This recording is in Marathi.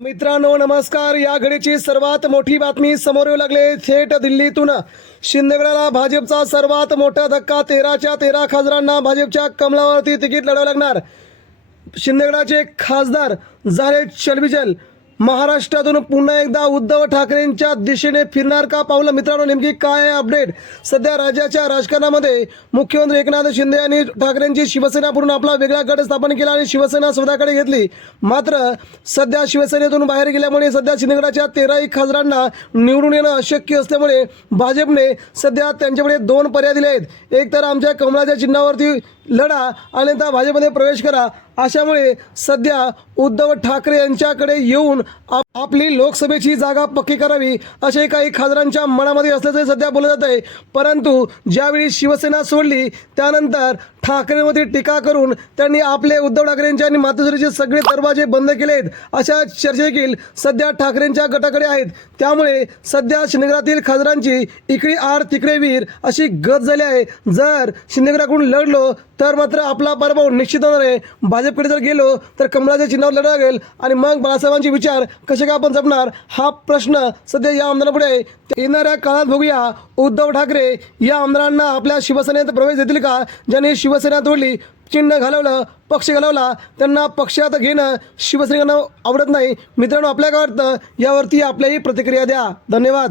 मित्रांनो नमस्कार. या घडीची सर्वात मोठी बातमी समोर येऊ लागले. थेट दिल्लीतून शिंदेगडाला भाजपचा सर्वात मोठा धक्का. तेराच्या तेरा खासदारांना भाजपच्या कमलावरती तिकीट लढावं लागणार. शिंदेगडाचे खासदार झाले चलबिचल. महाराष्ट्रातून पुन्हा एकदा उद्धव ठाकरेंच्या दिशेने फिरणार का पावलं? मित्रांनो नेमकी काय आहे अपडेट? सध्या राज्याच्या राजकारणामध्ये मुख्यमंत्री एकनाथ शिंदे यांनी ठाकरेंची शिवसेना पूर्ण आपला वेगळा गट स्थापन केला आणि शिवसेना स्वतःकडे घेतली. मात्र सध्या शिवसेनेतून बाहेर गेल्यामुळे सध्या शिंदेगडाच्या तेराही खासदारांना निवडून येणं अशक्य असल्यामुळे भाजपने सध्या त्यांच्याकडे दोन पर्याय दिले आहेत. एक तर आमच्या कमळाच्या चिन्हावरती लढा आणि त्या भाजपमध्ये प्रवेश करा. अशामुळे सध्या उद्धव ठाकरे यांच्याकडे येऊन आप- आपली लोकसभेची जागा पक्की करावी असे काही खासदारांच्या मनामध्ये असल्याचे सध्या बोललं जात आहे. परंतु ज्यावेळी शिवसेना सोडली त्यानंतर ठाकरेंवरती टीका करून त्यांनी आपले उद्धव ठाकरेंचे आणि मातोश्रीचे सगळे दरवाजे बंद केलेत अशा चर्चा देखील सध्या ठाकरेंच्या गटाकडे आहेत. त्यामुळे सध्या शिंदेगडातील खासदारांची इकडे आड तिकडे वीर अशी गत झाली आहे. जर शिंदेगडाकडून लढलो तर मात्र आपला पराभव निश्चित होणार आहे. भाजपकडे जर गेलो तर कमळाच्या चिन्हावर लढा लागेल. आणि मग बाळासाहेबांचे विचार कसे काय आपण जपणार? हा प्रश्न सध्या या आमदारापुढे आहे. येणाऱ्या काळात बघूया. उद्धव ठाकरे या आमदारांना आपल्या शिवसेनेत प्रवेश देतील का? ज्यांनी शिवसेना तोडली चिन्ह घालवलं पक्ष घालवला त्यांना पक्षात घेणं शिवसैनिकांना आवडत नाही. मित्रांनो आपल्या काय वाटतं यावरती आपल्याही प्रतिक्रिया द्या. धन्यवाद.